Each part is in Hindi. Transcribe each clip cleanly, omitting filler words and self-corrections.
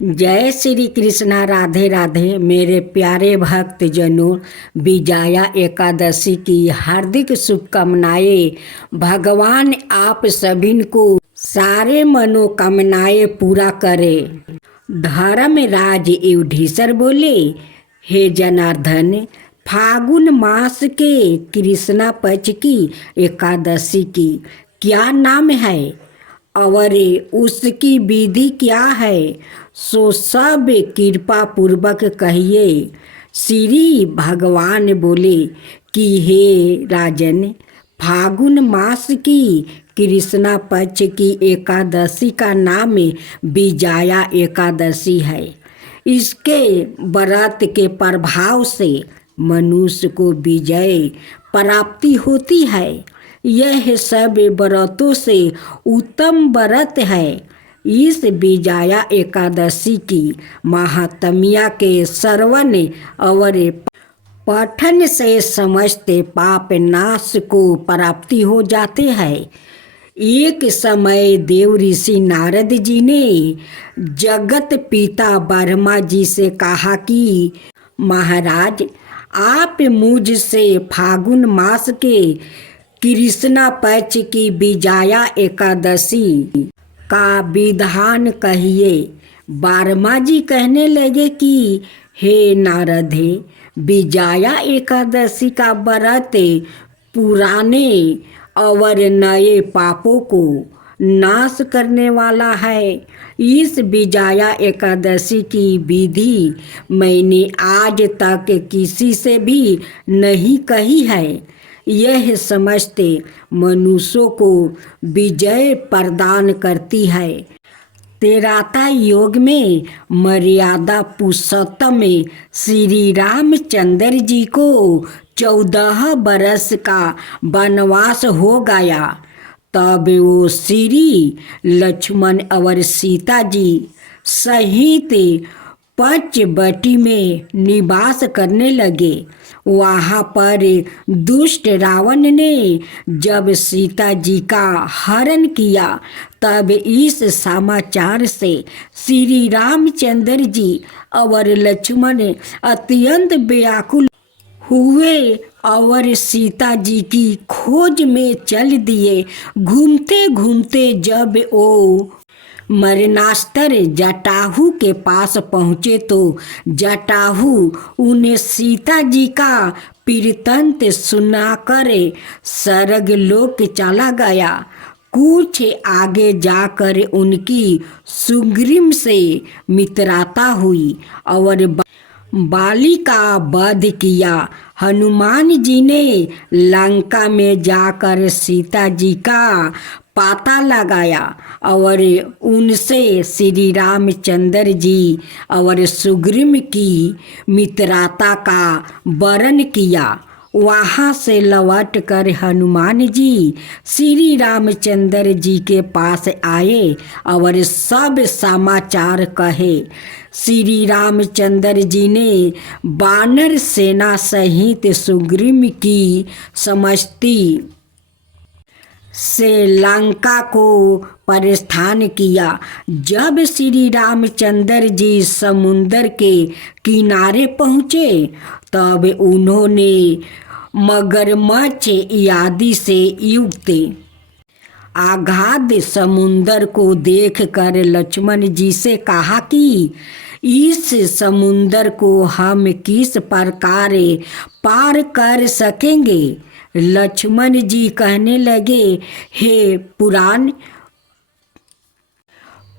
जय श्री कृष्णा। राधे राधे मेरे प्यारे भक्त जनों, विजया एकादशी की हार्दिक शुभकामनाएं। भगवान आप सभी को सारे मनोकामनाएं पूरा करे। धर्मराज युधिष्ठिर बोले, हे जनार्दन, फागुन मास के कृष्णा पक्ष की एकादशी की क्या नाम है और उसकी विधि क्या है, सो सब कृपा पूर्वक कहिए। श्री भगवान बोले कि हे राजन, फागुन मास की कृष्णा पक्ष की एकादशी का नाम विजया एकादशी है। इसके व्रत के प्रभाव से मनुष्य को विजय प्राप्ति होती है। यह सब व्रतों से उत्तम व्रत है। इस विजया एकादशी की महात्म्य के श्रवण और पठन से समस्त पाप नाश को प्राप्ति हो जाते हैं। एक समय देव ऋषि नारद जी ने जगत पिता ब्रह्मा जी से कहा कि महाराज, आप मुझसे फागुन मास के कृष्णा पक्ष की विजया एकादशी का विधान कहिए। ब्रह्मा जी कहने लगे कि हे नारद, विजया एकादशी का व्रत पुराने और नए पापों को नाश करने वाला है। इस विजया एकादशी की विधि मैंने आज तक किसी से भी नहीं कही है। यह समस्त मनुष्यों को विजय प्रदान करती है। त्रेता योग में मर्यादा पुरुषोत्तम में श्री रामचंद्र जी को 14 बरस का वनवास हो गया। तब वो श्री लक्ष्मण और सीता जी सहित पंचवटी में निवास करने लगे। वहाँ पर दुष्ट रावण ने जब सीता जी का हरण किया, तब इस समाचार से श्री रामचंद्र जी और लक्ष्मण अत्यंत व्याकुल हुए और सीता जी की खोज में चल दिए। घूमते घूमते जब वो मरणास्त्र जटाहू के पास पहुँचे तो जटाहू उन्हें सीता जी का वृत्तांत सुनाकर स्वर्गलोक चला गया। कुछ आगे जाकर उनकी सुग्रीव से मित्रता हुई और बाली का वध किया। हनुमान जी ने लंका में जाकर सीता जी का पता लगाया और उनसे श्री रामचंद्र जी और सुग्रीव की मित्रता का वर्णन किया। वहाँ से लौट कर हनुमान जी श्री रामचंद्र जी के पास आए और सब समाचार कहे। श्री रामचंद्र जी ने वानर सेना सहित सुग्रीव की समस्ती से लंका को प्रस्थान किया। जब श्री रामचंद्र जी समुद्र के किनारे पहुँचे, तब उन्होंने मगरमच्छ आदि से युक्त अगाध समुद्र को देखकर लक्ष्मण जी से कहा कि इस समुद्र को हम किस प्रकार पार कर सकेंगे। लक्ष्मण जी कहने लगे, हे पुराण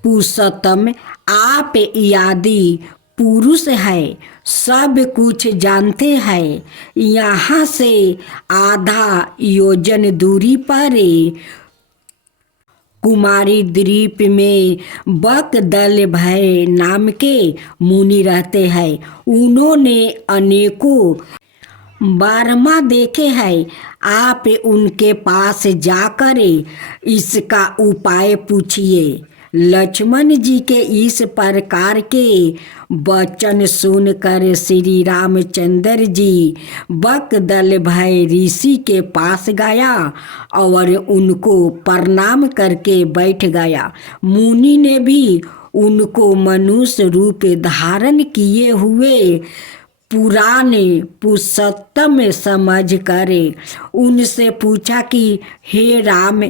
पुरुषोत्तम, आप आदि पुरुष है, सब कुछ जानते हैं। यहाँ से आधा योजन दूरी पर कुमारी द्वीप में बकदल भय नाम के मुनि रहते हैं। उन्होंने अनेकों बारमा देखे हैं। आप उनके पास जाकर इसका उपाय पूछिए। लक्ष्मण जी के इस प्रकार के वचन सुनकर श्री रामचंद्र जी बकदल भय ऋषि के पास गया और उनको प्रणाम करके बैठ गया। मुनि ने भी उनको मनुष्य रूप धारण किए हुए पुराने पुरुषोत्तम समझ करे उनसे पूछा कि हे राम,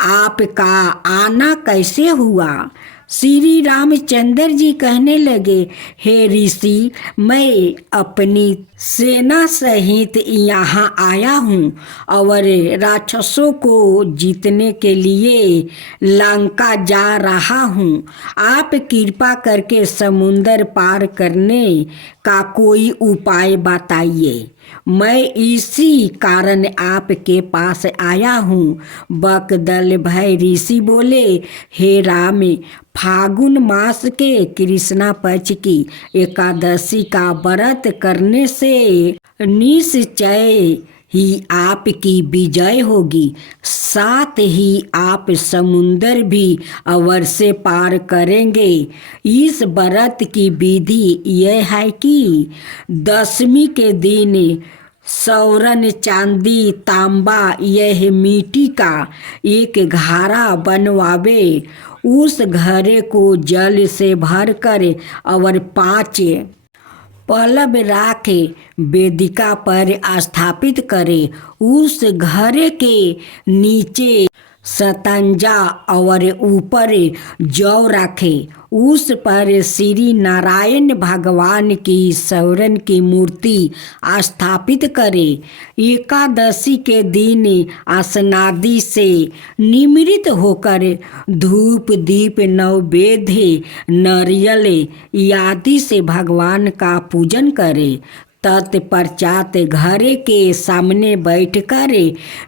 आपका आना कैसे हुआ। श्री रामचंद्र जी कहने लगे, हे ऋषि, मैं अपनी सेना सहित यहाँ आया हूँ और राक्षसों को जीतने के लिए लंका जा रहा हूँ। आप कृपा करके समुंदर पार करने का कोई उपाय बताइए। मैं इसी कारण आपके पास आया हूँ। बकदल भय ऋषि बोले, हे राम, फागुन मास के कृष्णा पक्ष की एकादशी का व्रत करने से निश्चय ही आपकी विजय होगी। साथ ही आप समुंदर भी अवश्य पार करेंगे। इस व्रत की विधि यह है कि दशमी के दिन स्वर्ण, चांदी, तांबा यह मिट्टी का एक घड़ा बनवावे, उस घड़े को जल से भरकर और 5 पल्लव राख वेदिका पर स्थापित करे। उस घड़े के नीचे सतंजा और ऊपर जौ रखे। उस पर श्री नारायण भगवान की स्वर्ण की मूर्ति स्थापित करे। एकादशी के दिन स्नादि से निमृत होकर धूप दीप नैवेद्य नारियल आदि से भगवान का पूजन करे। तत्पश्चात घरे के सामने बैठकर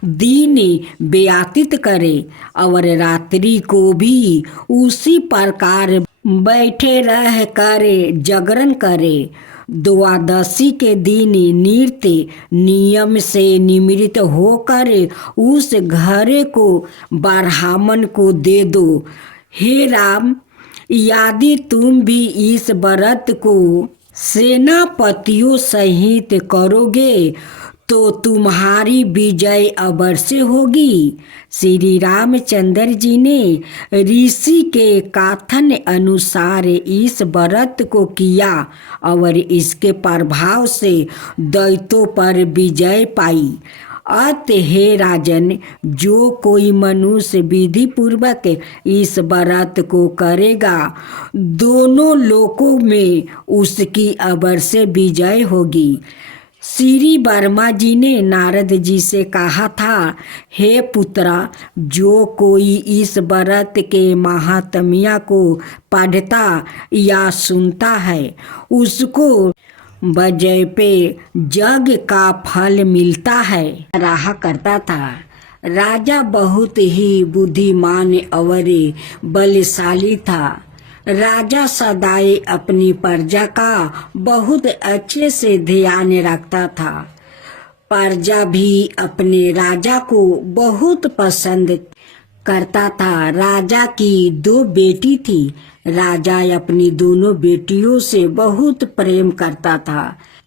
दिन व्यतीत करे और रात्रि को भी उसी प्रकार बैठे रह कर जागरण करे। द्वादशी के दिन नृत्य नियम से निमृत होकर उस घरे को ब्राह्मण को दे दो। हे राम, यदि तुम भी इस व्रत को सेनापतियों सहित करोगे तो तुम्हारी विजय अवश्य होगी। श्री रामचंद्र जी ने ऋषि के कथन अनुसार इस व्रत को किया और इसके प्रभाव से दैत्यों पर विजय पाई। अत हे राजन, जो कोई मनुष्य विधि पूर्वक इस व्रत को करेगा, दोनों लोकों में उसकी अवश्य विजय होगी। श्री वर्मा जी ने नारद जी से कहा था, हे पुत्रा, जो कोई इस व्रत के महात्म्य को पढ़ता या सुनता है, उसको वजह पे जग का फल मिलता है। रहा करता था। राजा बहुत ही बुद्धिमान और बलशाली था। राजा सदाई अपनी प्रजा का बहुत अच्छे से ध्यान रखता था। प्रजा भी अपने राजा को बहुत पसंद करता था। राजा की 2 बेटी थी। राजा अपनी दोनों बेटियों से बहुत प्रेम करता था।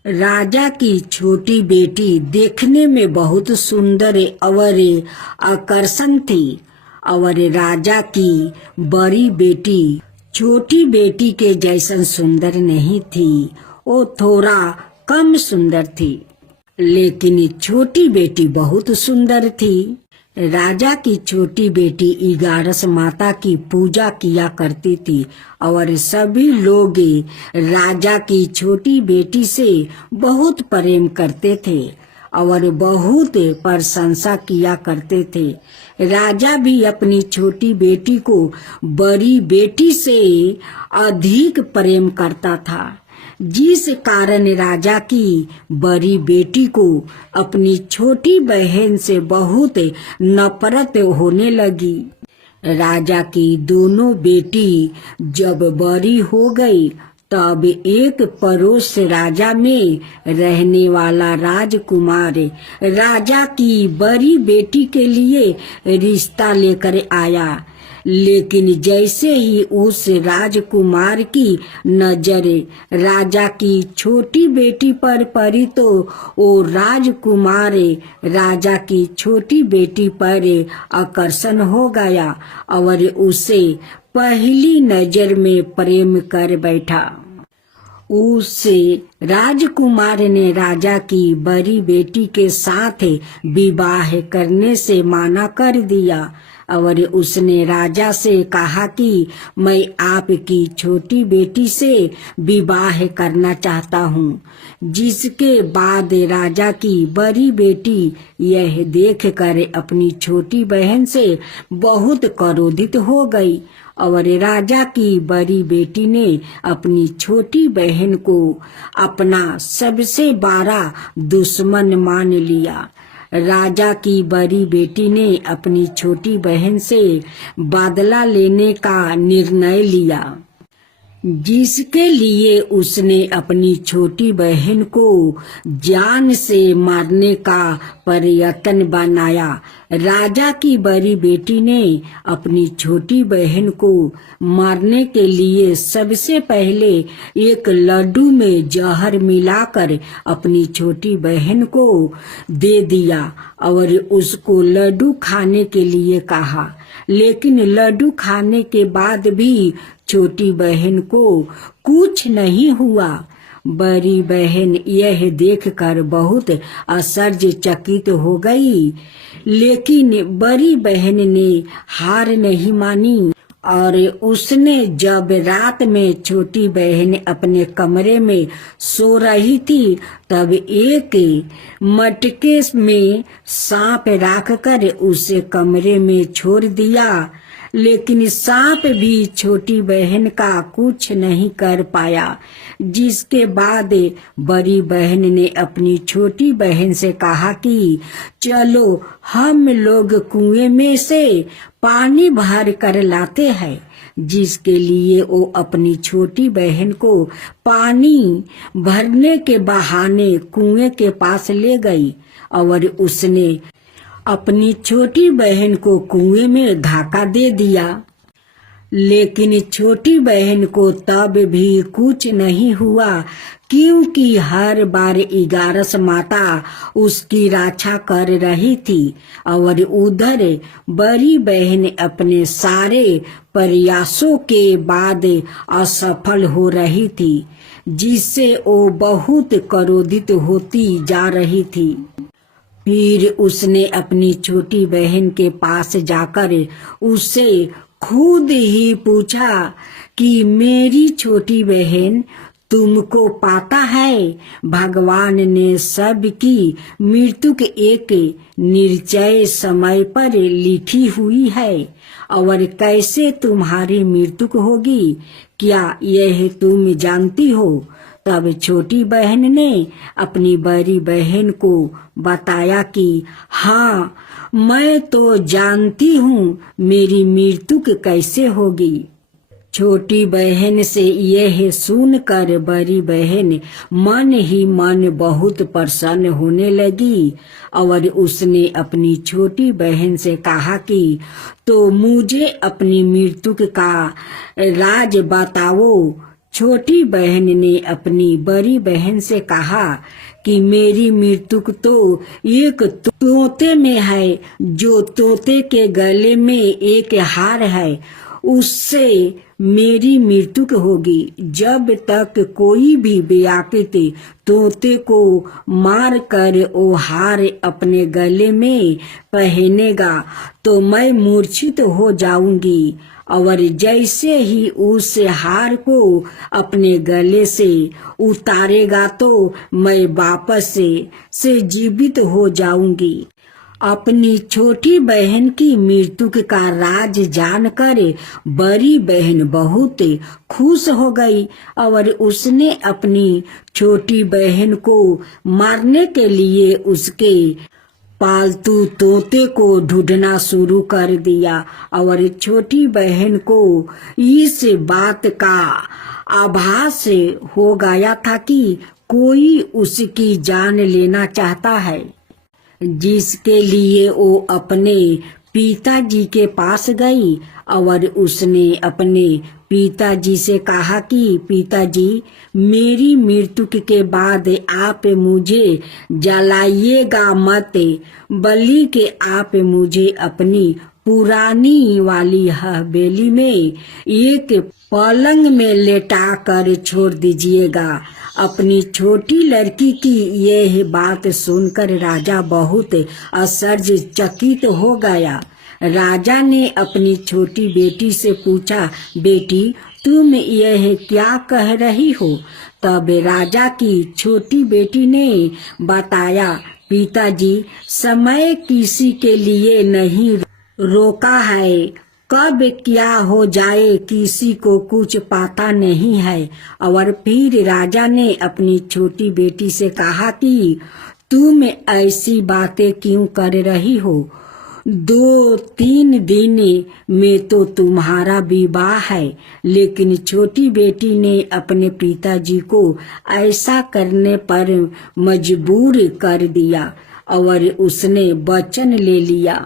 राजा की छोटी बेटी देखने में बहुत सुंदर और आकर्षण थी और राजा की बड़ी बेटी छोटी बेटी के जैसन सुंदर नहीं थी। वो थोड़ा कम सुंदर थी, लेकिन छोटी बेटी बहुत सुंदर थी। राजा की छोटी बेटी 11 माता की पूजा किया करती थी और सभी लोग राजा की छोटी बेटी से बहुत प्रेम करते थे और बहुत प्रशंसा किया करते थे। राजा भी अपनी छोटी बेटी को बड़ी बेटी से अधिक प्रेम करता था, जिस कारण राजा की बड़ी बेटी को अपनी छोटी बहन से बहुत नफरत होने लगी। राजा की दोनों बेटी जब बड़ी हो गई, तब एक पड़ोस राजा में रहने वाला राजकुमार राजा की बड़ी बेटी के लिए रिश्ता लेकर आया। लेकिन जैसे ही उस राजकुमार की नजर राजा की छोटी बेटी पर पड़ी, तो वो राजकुमार राजा की छोटी बेटी पर आकर्षण हो गया और उसे पहली नजर में प्रेम कर बैठा। उससे राजकुमार ने राजा की बड़ी बेटी के साथ विवाह करने से मना कर दिया और उसने राजा से कहा कि मैं आपकी छोटी बेटी से विवाह करना चाहता हूँ। जिसके बाद राजा की बड़ी बेटी यह देखकर अपनी छोटी बहन से बहुत क्रोधित हो गई और राजा की बड़ी बेटी ने अपनी छोटी बहन को अपना सबसे बड़ा दुश्मन मान लिया। राजा की बड़ी बेटी ने अपनी छोटी बहन से बदला लेने का निर्णय लिया, जिसके लिए उसने अपनी छोटी बहन को जान से मारने का प्रयत्न बनाया। राजा की बड़ी बेटी ने अपनी छोटी बहन को मारने के लिए सबसे पहले एक लड्डू में जहर मिलाकर अपनी छोटी बहन को दे दिया और उसको लड्डू खाने के लिए कहा। लेकिन लड्डू खाने के बाद भी छोटी बहन को कुछ नहीं हुआ। बड़ी बहन यह देखकर बहुत आश्चर्यचकित हो गई, लेकिन बड़ी बहन ने हार नहीं मानी और उसने जब रात में छोटी बहन अपने कमरे में सो रही थी तब एक मटके में सांप रखकर उसे कमरे में छोड़ दिया। लेकिन सांप भी छोटी बहन का कुछ नहीं कर पाया। जिसके बाद बड़ी बहन ने अपनी छोटी बहन से कहा कि चलो हम लोग कुएं में से पानी भर कर लाते हैं। जिसके लिए वो अपनी छोटी बहन को पानी भरने के बहाने कुएं के पास ले गई और उसने अपनी छोटी बहन को कुएं में धक्का दे दिया। लेकिन छोटी बहन को तब भी कुछ नहीं हुआ, क्योंकि हर बार 11 माता उसकी रक्षा कर रही थी और उधर बड़ी बहन अपने सारे प्रयासों के बाद असफल हो रही थी, जिससे वो बहुत क्रोधित होती जा रही थी। फिर उसने अपनी छोटी बहन के पास जाकर उससे खुद ही पूछा कि मेरी छोटी बहन, तुमको पता है भगवान ने सबकी मृत्यु के एक निश्चय समय पर लिखी हुई है और कैसे तुम्हारी मृत्यु होगी, क्या यह तुम जानती हो? तब छोटी बहन ने अपनी बड़ी बहन को बताया कि हाँ, मैं तो जानती हूँ मेरी मृत्यु कैसे होगी। छोटी बहन से यह सुनकर बड़ी बहन मन ही मन बहुत प्रसन्न होने लगी और उसने अपनी छोटी बहन से कहा कि तो मुझे अपनी मृत्यु का राज बताओ। छोटी बहन ने अपनी बड़ी बहन से कहा कि मेरी मृत्यु तो एक तोते में है, जो तोते के गले में एक हार है, उससे मेरी मृत्यु होगी। जब तक कोई भी व्याकुत तोते को मार कर वो हार अपने गले में पहनेगा तो मैं मूर्छित हो जाऊंगी और जैसे ही उस हार को अपने गले से उतारेगा तो मैं वापस से जीवित हो जाऊंगी। अपनी छोटी बहन की मृत्यु का राज जानकर बड़ी बहन बहुत खुश हो गई और उसने अपनी छोटी बहन को मारने के लिए उसके पालतू तोते को ढूंढना शुरू कर दिया और छोटी बहन को इस बात का आभास हो गया था कि कोई उसकी जान लेना चाहता है, जिसके लिए वो अपने पिताजी के पास गई और उसने अपने पिताजी से कहा कि पिताजी, मेरी मृत्यु के बाद आप मुझे जलाइएगा मत, बल्कि आप मुझे अपनी पुरानी वाली हवेली में एक पलंग में लेटा कर छोड़ दीजिएगा। अपनी छोटी लड़की की यह बात सुनकर राजा बहुत आश्चर्यचकित हो गया। राजा ने अपनी छोटी बेटी से पूछा, बेटी तुम यह क्या कह रही हो? तब राजा की छोटी बेटी ने बताया, पिताजी समय किसी के लिए नहीं रोका है, कब क्या हो जाए किसी को कुछ पता नहीं है। और फिर राजा ने अपनी छोटी बेटी से कहा कि तुम ऐसी बातें क्यों कर रही हो? 2-3 दिन में तो तुम्हारा विवाह है। लेकिन छोटी बेटी ने अपने पिताजी को ऐसा करने पर मजबूर कर दिया और उसने वचन ले लिया।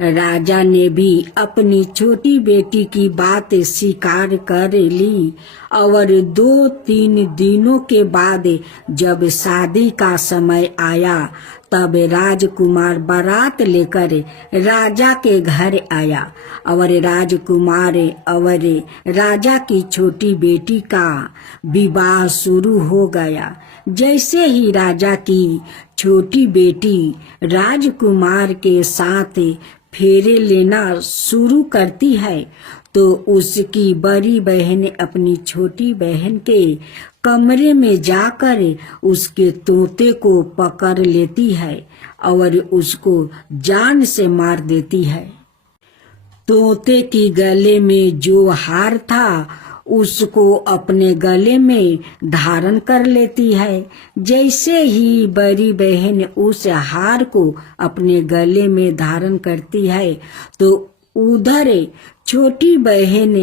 राजा ने भी अपनी छोटी बेटी की बात स्वीकार कर ली और 2-3 दिनों के बाद जब शादी का समय आया तब राजकुमार बारात लेकर राजा के घर आया और राजकुमार और राजा की छोटी बेटी का विवाह शुरू हो गया। जैसे ही राजा की छोटी बेटी राजकुमार के साथ फेरे लेना शुरू करती है तो उसकी बड़ी बहन अपनी छोटी बहन के कमरे में जाकर उसके तोते को पकड़ लेती है और उसको जान से मार देती है। तोते की गले में जो हार था उसको अपने गले में धारण कर लेती है। जैसे ही बड़ी बहन उस हार को अपने गले में धारण करती है तो उधर छोटी बहन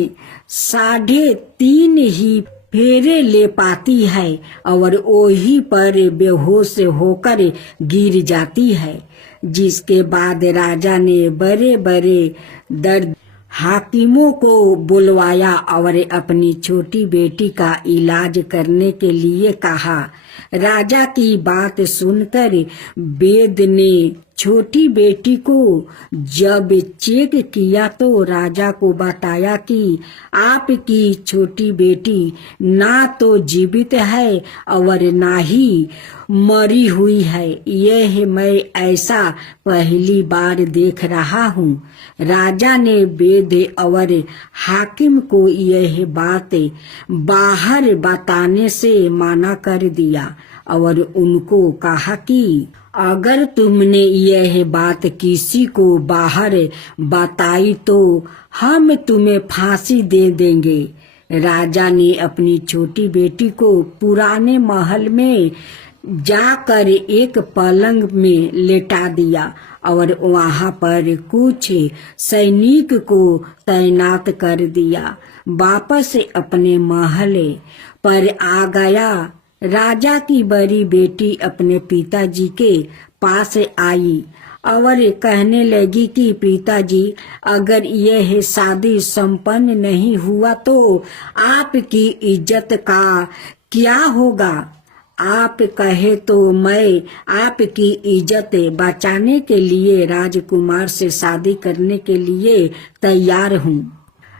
3.5 ही फेरे ले पाती है और वही पर बेहोश होकर गिर जाती है। जिसके बाद राजा ने बड़े बड़े दर्द हाकिमों को बुलवाया और अपनी छोटी बेटी का इलाज करने के लिए कहा। राजा की बात सुनकर वैद्य ने छोटी बेटी को जब चेक किया तो राजा को बताया कि आपकी छोटी बेटी ना तो जीवित है और ना ही मरी हुई है। यह मैं ऐसा पहली बार देख रहा हूँ। राजा ने वैद्य और हाकिम को यह बात बाहर बताने से मना कर दिया और उनको कहा कि अगर तुमने यह बात किसी को बाहर बताई तो हम तुम्हें फांसी दे देंगे। राजा ने अपनी छोटी बेटी को पुराने महल में जाकर एक पलंग में लेटा दिया और वहां पर कुछ सैनिक को तैनात कर दिया। वापस अपने महल पर आ गया। राजा की बड़ी बेटी अपने पिताजी के पास आई और कहने लगी कि पिताजी अगर यह शादी संपन्न नहीं हुआ तो आपकी इज्जत का क्या होगा? आप कहे तो मैं आपकी इज्जत बचाने के लिए राजकुमार से शादी करने के लिए तैयार हूँ।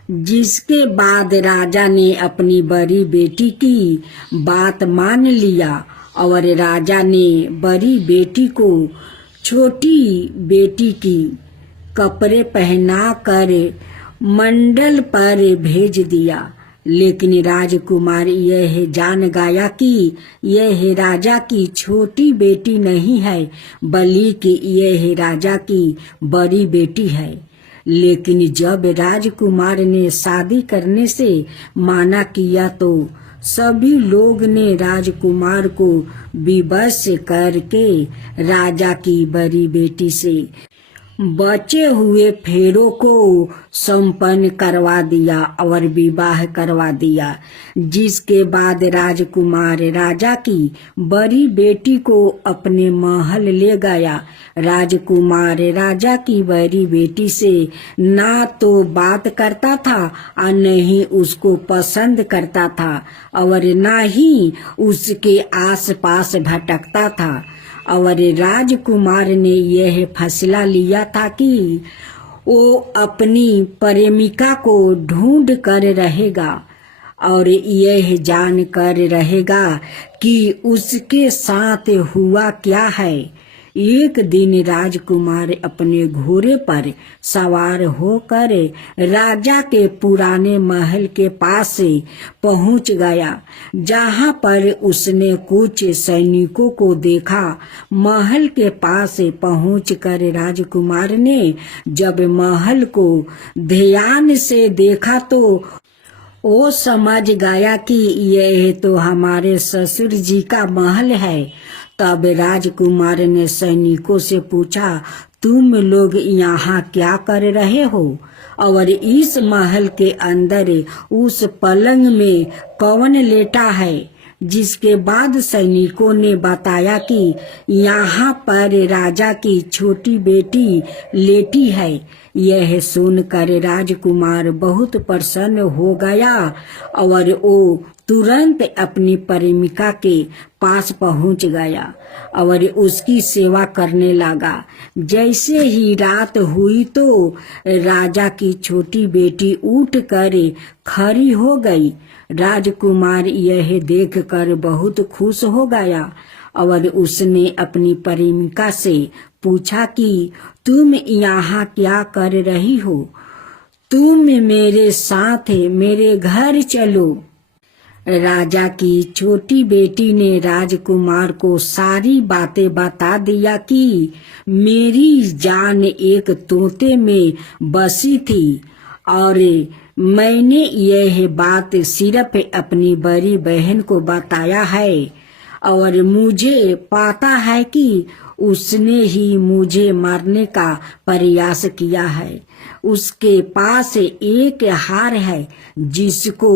जिसके बाद राजा ने अपनी बड़ी बेटी की बात मान लिया और राजा ने बड़ी बेटी को छोटी बेटी की कपड़े पहना कर मंडल पर भेज दिया। लेकिन राजकुमार यह जान गया कि यह राजा की छोटी बेटी नहीं है बल्कि यह राजा की बड़ी बेटी है। लेकिन जब राजकुमार ने शादी करने से मना किया तो सभी लोग ने राजकुमार को विवश करके राजा की बड़ी बेटी से बचे हुए फेरों को संपन्न करवा दिया और विवाह करवा दिया। जिसके बाद राजकुमार राजा की बड़ी बेटी को अपने महल ले गया। राजकुमार राजा की बड़ी बेटी से ना तो बात करता था और न ही उसको पसंद करता था और ना ही उसके आसपास भटकता था। और राजकुमार ने यह फैसला लिया था कि वो अपनी प्रेमिका को ढूंढ कर रहेगा और यह जान कर रहेगा कि उसके साथ हुआ क्या है। एक दिन राजकुमार अपने घोड़े पर सवार होकर राजा के पुराने महल के पास से पहुंच गया, जहां पर उसने कुछ सैनिकों को देखा। महल के पास पहुंचकर राजकुमार ने जब महल को ध्यान से देखा तो वो समझ गया कि यह तो हमारे ससुर जी का महल है। तब राजकुमार ने सैनिकों से पूछा, तुम लोग यहाँ क्या कर रहे हो और इस महल के अंदर उस पलंग में कौन लेटा है? जिसके बाद सैनिकों ने बताया कि यहाँ पर राजा की छोटी बेटी लेटी है। यह सुनकर राजकुमार बहुत प्रसन्न हो गया और वो तुरंत अपनी प्रेमिका के पास पहुंच गया और उसकी सेवा करने लगा। जैसे ही रात हुई तो राजा की छोटी बेटी उठकर खड़ी हो गई। राजकुमार यह देखकर बहुत खुश हो गया और उसने अपनी प्रेमिका से पूछा कि तुम यहाँ क्या कर रही हो? तुम मेरे साथ मेरे घर चलो। राजा की छोटी बेटी ने राजकुमार को सारी बातें बता दिया कि मेरी जान एक तोते में बसी थी और मैंने यह बात सिर्फ अपनी बड़ी बहन को बताया है और मुझे पता है कि उसने ही मुझे मारने का प्रयास किया है। उसके पास एक हार है जिसको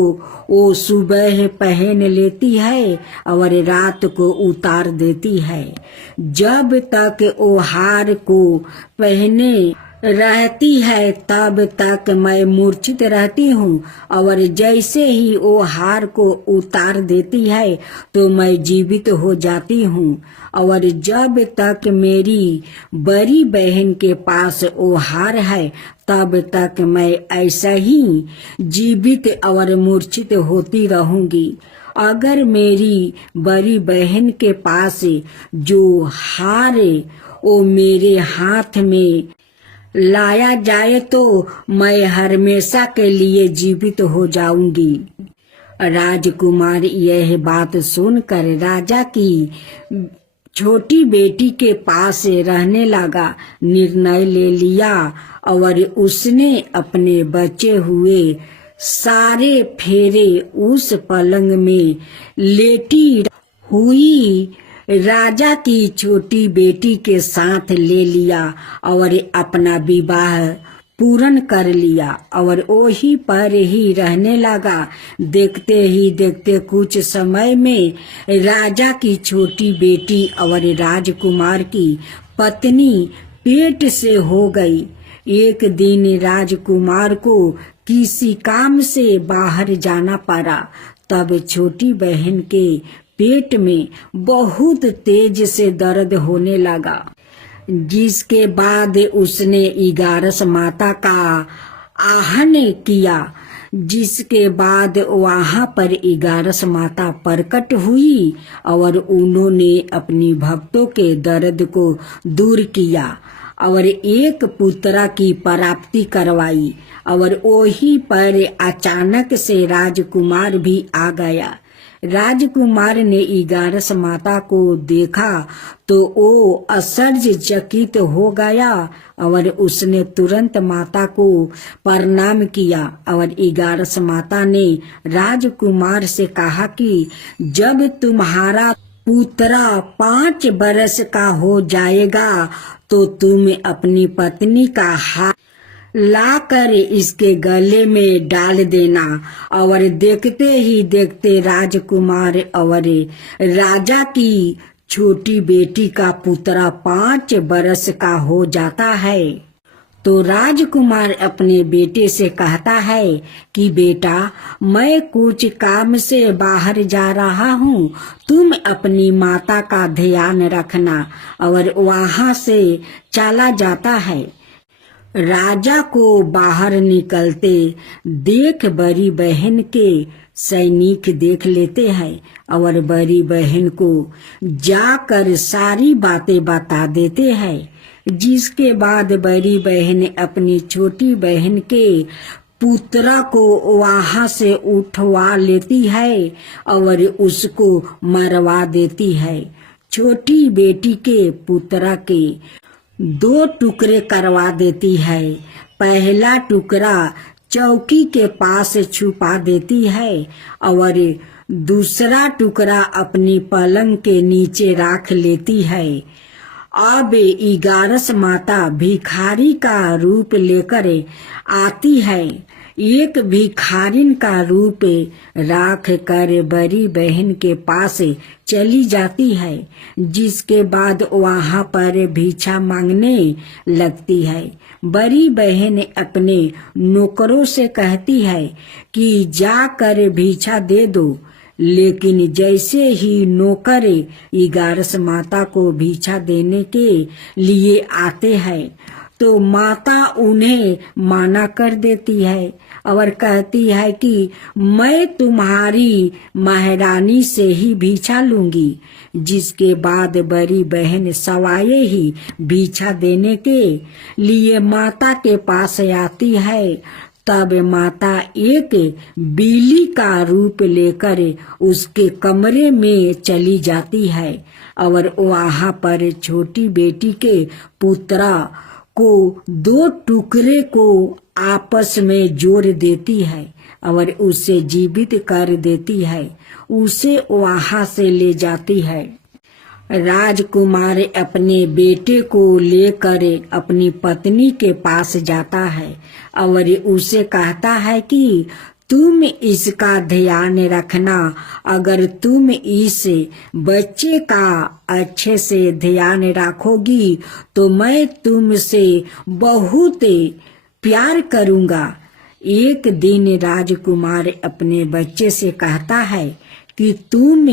वो सुबह पहन लेती है और रात को उतार देती है। जब तक वो हार को पहने रहती है तब तक मैं मूर्छित रहती हूँ और जैसे ही वो हार को उतार देती है तो मैं जीवित हो जाती हूँ और जब तक मेरी बड़ी बहन के पास वो हार है तब तक मैं ऐसा ही जीवित और मूर्छित होती रहूंगी। अगर मेरी बड़ी बहन के पास जो हार वो मेरे हाथ में लाया जाए तो मैं हमेशा के लिए जीवित हो जाऊंगी। राजकुमार यह बात सुनकर राजा की छोटी बेटी के पास रहने लगा निर्णय ले लिया और उसने अपने बचे हुए सारे फेरे उस पलंग में लेटी हुई राजा की छोटी बेटी के साथ ले लिया और अपना विवाह पूर्ण कर लिया और वही पर ही रहने लगा। देखते ही देखते कुछ समय में राजा की छोटी बेटी और राजकुमार की पत्नी पेट से हो गई। एक दिन राजकुमार को किसी काम से बाहर जाना पड़ा। तब छोटी बहन के पेट में बहुत तेज से दर्द होने लगा, जिसके बाद उसने 11 माता का आहन किया। जिसके बाद वहां पर 11 माता प्रकट हुई और उन्होंने अपनी भक्तों के दर्द को दूर किया और एक पुत्रा की प्राप्ति करवाई और वही पर अचानक से राजकुमार भी आ गया। राजकुमार ने 11 माता को देखा तो वो आश्चर्यचकित हो गया और उसने तुरंत माता को प्रणाम किया और 11 माता ने राजकुमार से कहा कि जब तुम्हारा पुत्रा 5 बरस का हो जाएगा तो तुम अपनी पत्नी का हाथ लाकर इसके गले में डाल देना। और देखते ही देखते राजकुमार और राजा की छोटी बेटी का पुत्रा 5 बरस का हो जाता है। तो राजकुमार अपने बेटे से कहता है कि बेटा, मैं कुछ काम से बाहर जा रहा हूँ, तुम अपनी माता का ध्यान रखना। और वहाँ से चला जाता है। राजा को बाहर निकलते देख बड़ी बहन के सैनिक देख लेते हैं और बड़ी बहन को जाकर सारी बातें बता देते हैं। जिसके बाद बड़ी बहन अपनी छोटी बहन के पुत्रा को वहां से उठवा लेती है और उसको मरवा देती है। छोटी बेटी के पुत्रा के 2 टुकड़े करवा देती है। पहला टुकड़ा चौकी के पास छुपा देती है और दूसरा टुकड़ा अपनी पलंग के नीचे रख लेती है। अब 11 माता भिखारी का रूप लेकर आती है। एक भिखारिन का रूप राख कर बड़ी बहन के पास चली जाती है। जिसके बाद वहां पर भिक्षा मांगने लगती है। बड़ी बहन अपने नौकरों से कहती है कि जाकर भिक्षा दे दो, लेकिन जैसे ही नौकर 11 माता को भिक्षा देने के लिए आते हैं तो माता उन्हें मना कर देती है और कहती है कि मैं तुम्हारी महारानी से ही भिक्षा लूंगी। जिसके बाद बड़ी बहन सवाए ही भिक्षा देने के लिए माता के पास आती है। तब माता एक बिल्ली का रूप लेकर उसके कमरे में चली जाती है और वहां पर छोटी बेटी के पुत्रा को 2 टुकड़े को आपस में जोड़ देती है और उसे जीवित कर देती है। उसे वहां से ले जाती है। राजकुमार अपने बेटे को लेकर अपनी पत्नी के पास जाता है और उसे कहता है कि तुम इसका ध्यान रखना। अगर तुम इस बच्चे का अच्छे से ध्यान रखोगी तो मैं तुमसे बहुत प्यार करूंगा। एक दिन राजकुमार अपने बच्चे से कहता है कि तुम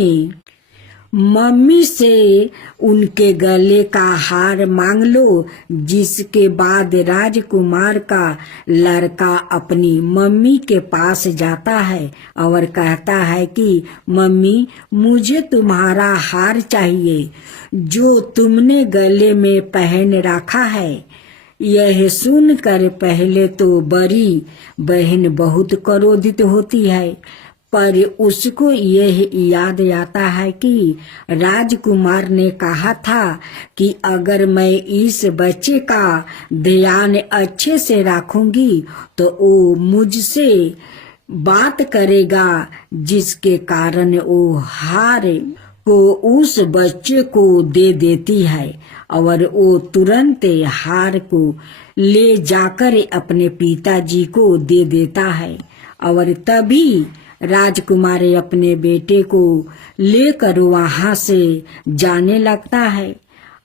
मम्मी से उनके गले का हार मांग लो। जिसके बाद राजकुमार का लड़का अपनी मम्मी के पास जाता है और कहता है कि मम्मी, मुझे तुम्हारा हार चाहिए जो तुमने गले में पहन रखा है। यह सुनकर पहले तो बड़ी बहन बहुत क्रोधित होती है, पर उसको यह याद आता है कि राजकुमार ने कहा था कि अगर मैं इस बच्चे का ध्यान अच्छे से रखूंगी तो वो मुझसे बात करेगा। जिसके कारण वो हार को उस बच्चे को दे देती है और वो तुरंत हार को ले जाकर अपने पिताजी को दे देता है। और तभी राजकुमार अपने बेटे को लेकर वहां से जाने लगता है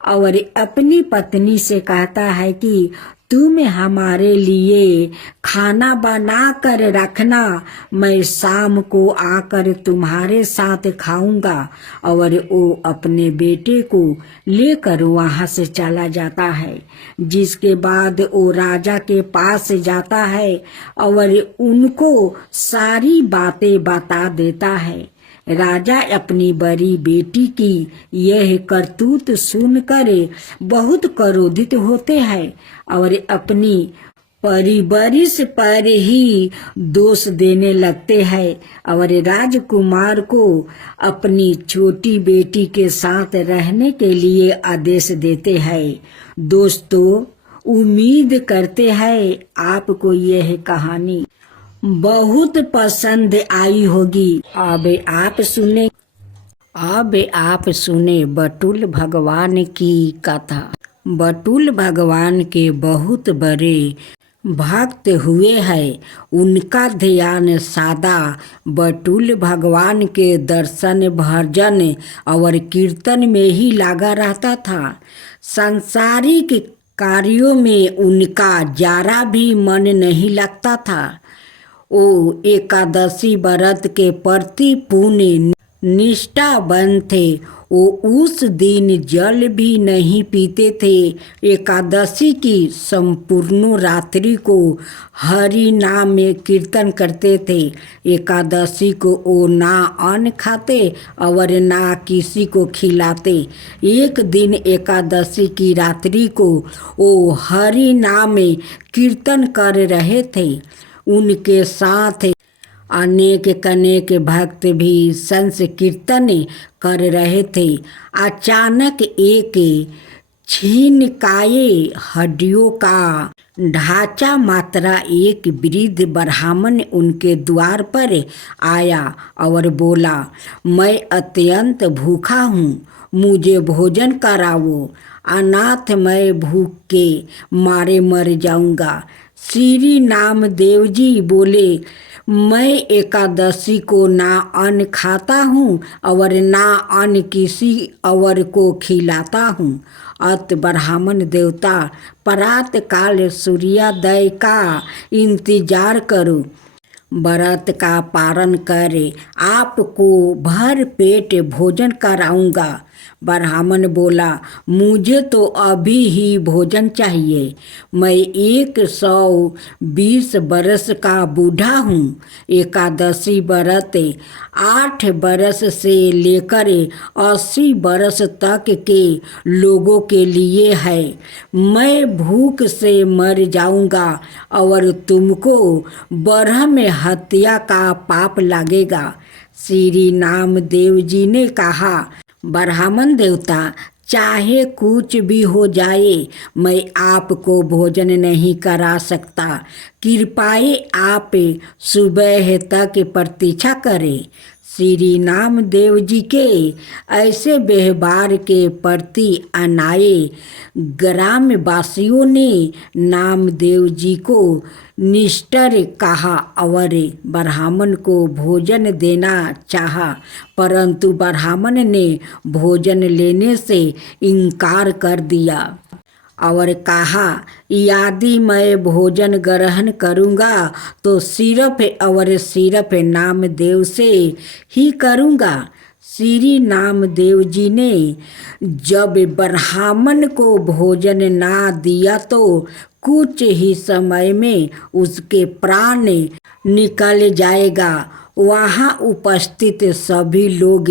और अपनी पत्नी से कहता है कि तुम हमारे लिए खाना बना कर रखना, मैं शाम को आकर तुम्हारे साथ खाऊंगा। और वो अपने बेटे को लेकर वहां से चला जाता है। जिसके बाद वो राजा के पास जाता है और उनको सारी बातें बता देता है। राजा अपनी बड़ी बेटी की यह करतूत सुनकर बहुत क्रोधित होते हैं और अपनी परिवारिश पर ही दोष देने लगते हैं और राजकुमार को अपनी छोटी बेटी के साथ रहने के लिए आदेश देते हैं। दोस्तों, उम्मीद करते हैं आपको यह कहानी बहुत पसंद आई होगी। अब आप सुने बटुल भगवान की कथा। बटुल भगवान के बहुत बड़े भक्त हुए हैं। उनका ध्यान सदा बटुल भगवान के दर्शन, भजन और कीर्तन में ही लगा रहता था। सांसारिक कार्यों में उनका जरा भी मन नहीं लगता था। वो एकादशी व्रत के प्रति पुण्य निष्ठावान थे। वो उस दिन जल भी नहीं पीते थे। एकादशी की संपूर्ण रात्रि को हरि नाम में कीर्तन करते थे। एकादशी को वो ना अन्न खाते और ना किसी को खिलाते। एक दिन एकादशी की रात्रि को वो हरि नाम में कीर्तन कर रहे थे। उनके साथ अनेक भक्त भी संकीर्तन कर रहे थे। अचानक एक छीनकाए हड्डियों का ढांचा मात्रा एक वृद्ध ब्राह्मण उनके द्वार पर आया और बोला, मैं अत्यंत भूखा हूँ, मुझे भोजन कराओ, अनाथ मैं भूख के मारे मर जाऊंगा। श्री नामदेव जी बोले, मैं एकादशी को ना अन्न खाता हूँ और ना अन्न किसी और को खिलाता हूँ। अत ब्राह्मण देवता प्रातः काल सूर्योदय का इंतजार करो, व्रत का पारण करे, आपको भर पेट भोजन कराऊंगा। ब्राह्मण बोला, मुझे तो अभी ही भोजन चाहिए, मैं 120 बरस का बूढ़ा हूँ। एकादशी व्रत 8 बरस से लेकर 80 बरस तक के लोगों के लिए है। मैं भूख से मर जाऊंगा और तुमको ब्रह्म हत्या का पाप लगेगा। श्री नामदेव जी ने कहा, ब्राह्मण देवता, चाहे कुछ भी हो जाए, मैं आपको भोजन नहीं करा सकता। कृपया आप सुबह तक प्रतीक्षा करें। श्री नामदेव जी के ऐसे व्यवहार के प्रति अनाए ग्रामवासियों ने नामदेव जी को निष्ठुर कहा और ब्राह्मण को भोजन देना चाहा, परंतु ब्राह्मण ने भोजन लेने से इनकार कर दिया और कहा, यदि मैं भोजन ग्रहण करूँगा तो सिर्फ और सिर्फ नामदेव से ही करूँगा। श्री नामदेव जी ने जब ब्राह्मण को भोजन ना दिया तो कुछ ही समय में उसके प्राण निकल जाएगा। वहाँ उपस्थित सभी लोग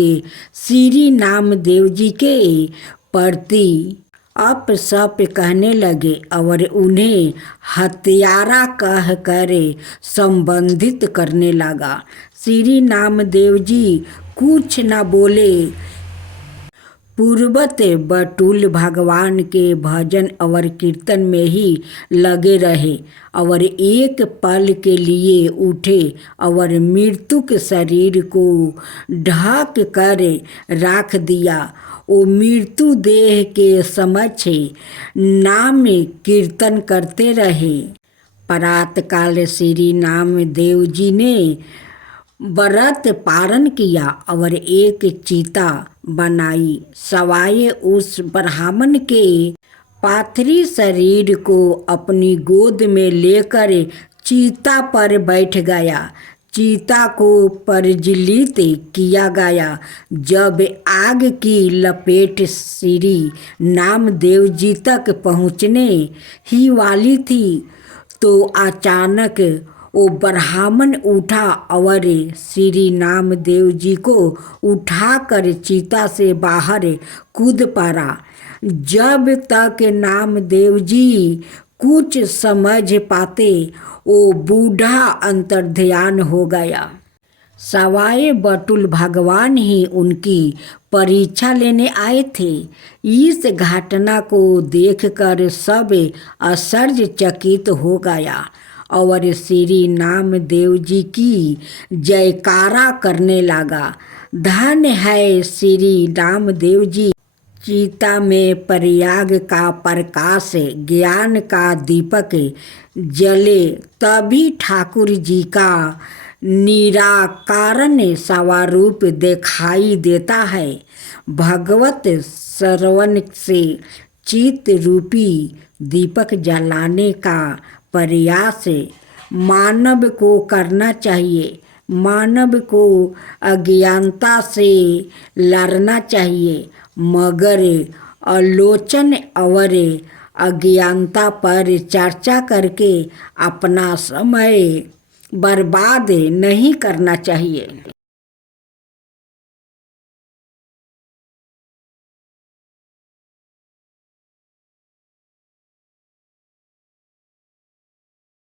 श्री नामदेव जी के प्रति अपशप कहने लगे और उन्हें हत्यारा कह कर संबंधित करने लगा। श्री नामदेव जी कुछ न बोले, पूर्वत बटुल भगवान के भजन और कीर्तन में ही लगे रहे और एक पल के लिए उठे और मृत्यु के शरीर को ढक कर रख दिया। वो मृत्यु देह के समक्ष नाम कीर्तन करते रहे। प्रातःकाल श्री नामदेव जी ने व्रत पारण किया और एक चीता बनाई। सवाए उस ब्राह्मण के पाथरी शरीर को अपनी गोद में लेकर चीता पर बैठ गया। चीता को प्रज्वलित किया गया। जब आग की लपेट श्री नामदेव जी तक पहुँचने ही वाली थी तो अचानक वो ब्राह्मण उठा और श्री नामदेव जी को उठाकर चीता से बाहर कूद पड़ा। जब तक नामदेव जी कुछ समझ पाते वो बूढ़ा अंतर्ध्यान हो गया। सवाए बटुल भगवान ही उनकी परीक्षा लेने आए थे। इस घटना को देखकर सब आश्चर्यचकित हो गया और श्री नामदेव जी की जयकारा करने लगा। धन्य है श्री नामदेव जी। चीता में प्रयाग का प्रकाश ज्ञान का दीपक जले तभी ठाकुर जी का निराकरण स्वरूप दिखाई देता है। भगवत श्रवण से चित्त रूपी दीपक जलाने का प्रयास मानव को करना चाहिए। मानव को अज्ञानता से लड़ना चाहिए, मगर आलोचन और अज्ञानता पर चर्चा करके अपना समय बर्बाद नहीं करना चाहिए।